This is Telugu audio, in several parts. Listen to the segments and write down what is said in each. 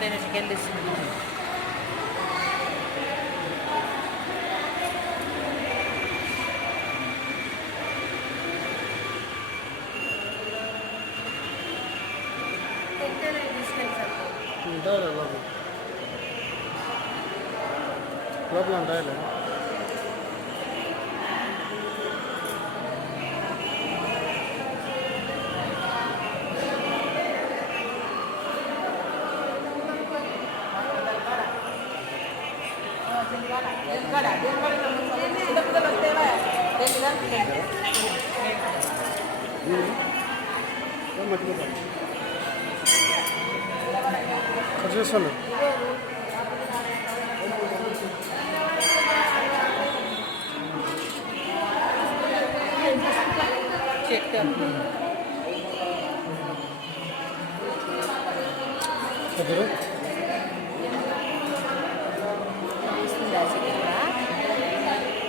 చికెన్ తీసుకుంటాం. లోపల ఉంటాయిలే. చూస్తాను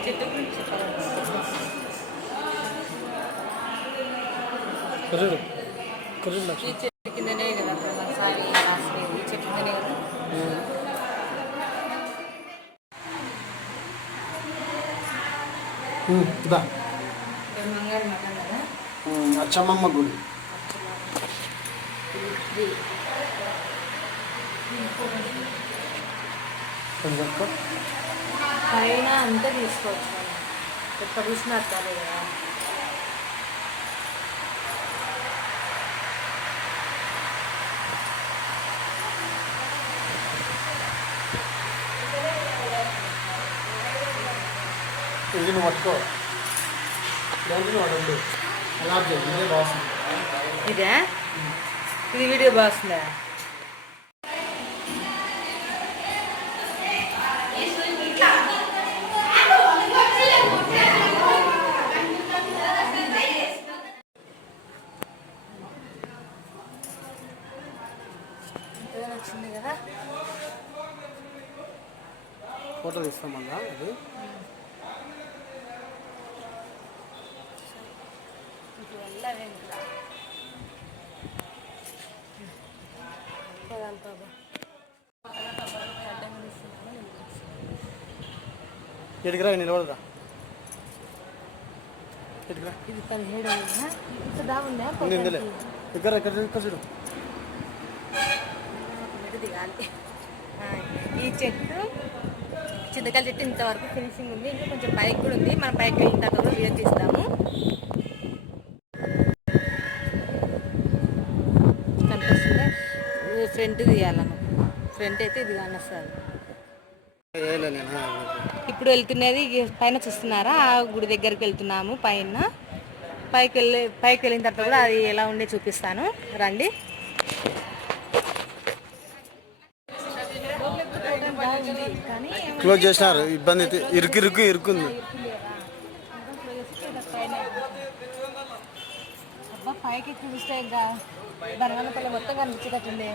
చెట్టు ఈ చెట్టు కిందనే కదా ఒకసారి ఈ చెట్టు కిందనే కదా. మంగారు మఠం కదా, అచ్చమ్మమ్మ గుడి. పైన అంతా తీసుకోవచ్చు మనం ఎక్కడ చూసినా అర్థాలే కదా. ఇది నువ్వు పట్టుకో, వాడు అలా ఇదే బాగుంది. ఇదే ఇది వీడియో బాగుందా? వచ్చింది కదా, ఫోటో తీస్తాం మళ్ళా. అది ఎటుకురా, నిలబడరా. ఎటుకురా, ఇది 17 బాగుందా? ఇక్కడ ఇక్కడ చూడు. దిగాలి. ఈ చెట్టు చింతకాయల చెట్టు ఇంతవరకు ఫినిషింగ్ ఉంది, ఇంకా కొంచెం పైకి కూడా ఉంది. మనం పైకి వెళ్ళిన తర్వాత కూడా వీడియో తీస్తాము. కనిపిస్తుందా? ఫ్రంట్ తీయాలను, ఫ్రంట్ అయితే ఇది కానొస్తుంది. ఇప్పుడు వెళ్తున్నది పైన చూస్తున్నారా, ఆ గుడి దగ్గరికి వెళ్తున్నాము. పైకి వెళ్ళిన తర్వాత కూడా అది ఎలా ఉండే చూపిస్తాను, రండి. క్లోజ్ చేసినారు, ఇబ్బంది అయితే ఇరుకుంది. అబ్బా పైకి చూస్తే ఇంకా బనగానపల్లి మొత్తం కనిపించేటట్టుంది.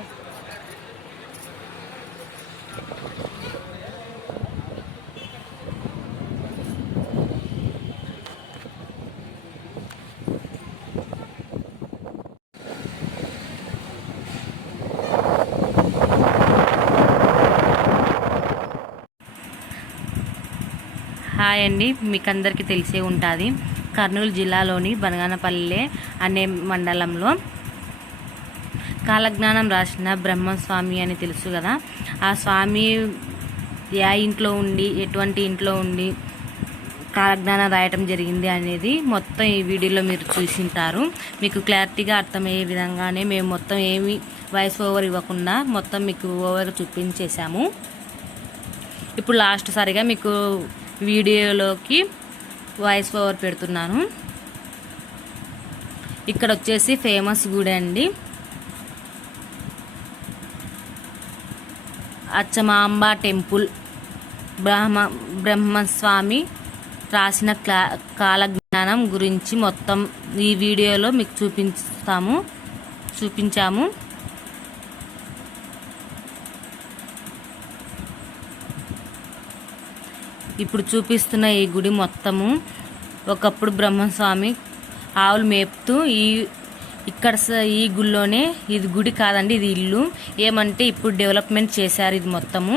హాయ్ అండి, మీకు అందరికీ తెలిసే ఉంటుంది, కర్నూలు జిల్లాలోని బనగానపల్లె అనే మండలంలో కాలజ్ఞానం రాసిన బ్రహ్మస్వామి అని తెలుసు కదా. ఆ స్వామి ఏ ఇంట్లో ఉండి, ఎటువంటి ఇంట్లో ఉండి కాలజ్ఞానం రాయటం జరిగింది అనేది మొత్తం ఈ వీడియోలో మీరు చూసింటారు. మీకు క్లారిటీగా అర్థమయ్యే విధంగానే మేము మొత్తం ఏమి వాయిస్ ఓవర్ ఇవ్వకుండా మొత్తం మీకు ఓవర్ చూపించేశాము. ఇప్పుడు లాస్ట్ సారిగా మీకు వీడియోలోకి వాయిస్ ఓవర్ పెడుతున్నాను. ఇక్కడ వచ్చేసి ఫేమస్ గుడి అండి, అచ్చమాంబ టెంపుల్. బ్రహ్మస్వామి రాసిన కాలజ్ఞానం గురించి మొత్తం ఈ వీడియోలో మీకు చూపించాము. ఇప్పుడు చూపిస్తున్న ఈ గుడి మొత్తము ఒకప్పుడు బ్రహ్మస్వామి ఆవులు మేపుతూ ఇక్కడ ఈ గుడిలోనే, ఇది గుడి కాదండి, ఇది ఇల్లు. ఏమంటే ఇప్పుడు డెవలప్మెంట్ చేశారు ఇది మొత్తము.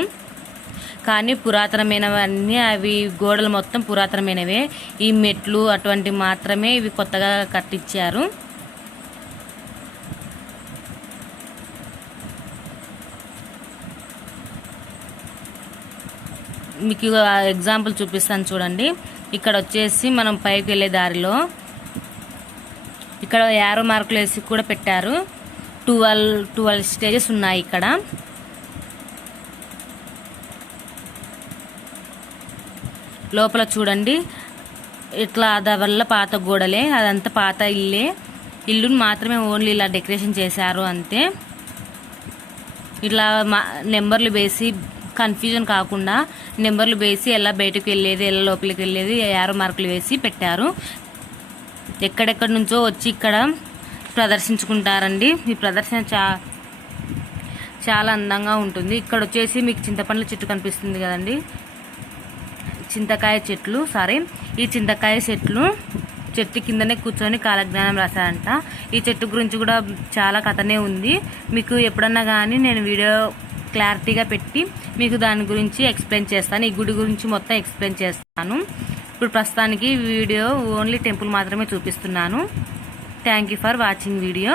కానీ పురాతనమైనవన్నీ, అవి గోడలు మొత్తం పురాతనమైనవే. ఈ మెట్లు అటువంటి మాత్రమే ఇవి కొత్తగా కట్టించారు. మీకు ఎగ్జాంపుల్ చూపిస్తాను చూడండి. ఇక్కడ వచ్చేసి మనం పైకి వెళ్ళే దారిలో ఇక్కడ యారో మార్కులు వేసి కూడా పెట్టారు. 12 స్టేజెస్ ఉన్నాయి ఇక్కడ. లోపల చూడండి, ఇట్లా అదవల్ల పాత గోడలే, అదంతా పాత ఇల్లే. ఇల్లుని మాత్రమే ఓన్లీ ఇలా డెకరేషన్ చేశారు అంతే. ఇట్లా నెంబర్లు వేసి కన్ఫ్యూజన్ కాకుండా నెంబర్లు వేసి ఎలా బయటకు వెళ్ళేది, ఎలా లోపలికి వెళ్ళేది యారో మార్కులు వేసి పెట్టారు. ఎక్కడెక్కడి నుంచో వచ్చి ఇక్కడ ప్రదర్శించుకుంటారండి. ఈ ప్రదర్శన చాలా అందంగా ఉంటుంది. ఇక్కడ వచ్చేసి మీకు చింతపండ్ల చెట్టు కనిపిస్తుంది కదండి, చింతకాయ చెట్లు. ఈ చింతకాయ చెట్టు కిందనే కూర్చొని కాలజ్ఞానం రాశారంట. ఈ చెట్టు గురించి కూడా చాలా కథనే ఉంది. మీకు ఎప్పుడన్నా కానీ నేను వీడియో క్లారిటీగా పెట్టి మీకు దాని గురించి ఎక్స్ప్లెయిన్ చేస్తాను. ఈ గుడి గురించి మొత్తం ఎక్స్ప్లెయిన్ చేస్తాను. ఇప్పుడు ప్రస్తుతానికి వీడియో ఓన్లీ టెంపుల్ మాత్రమే చూపిస్తున్నాను. Thank you for watching video.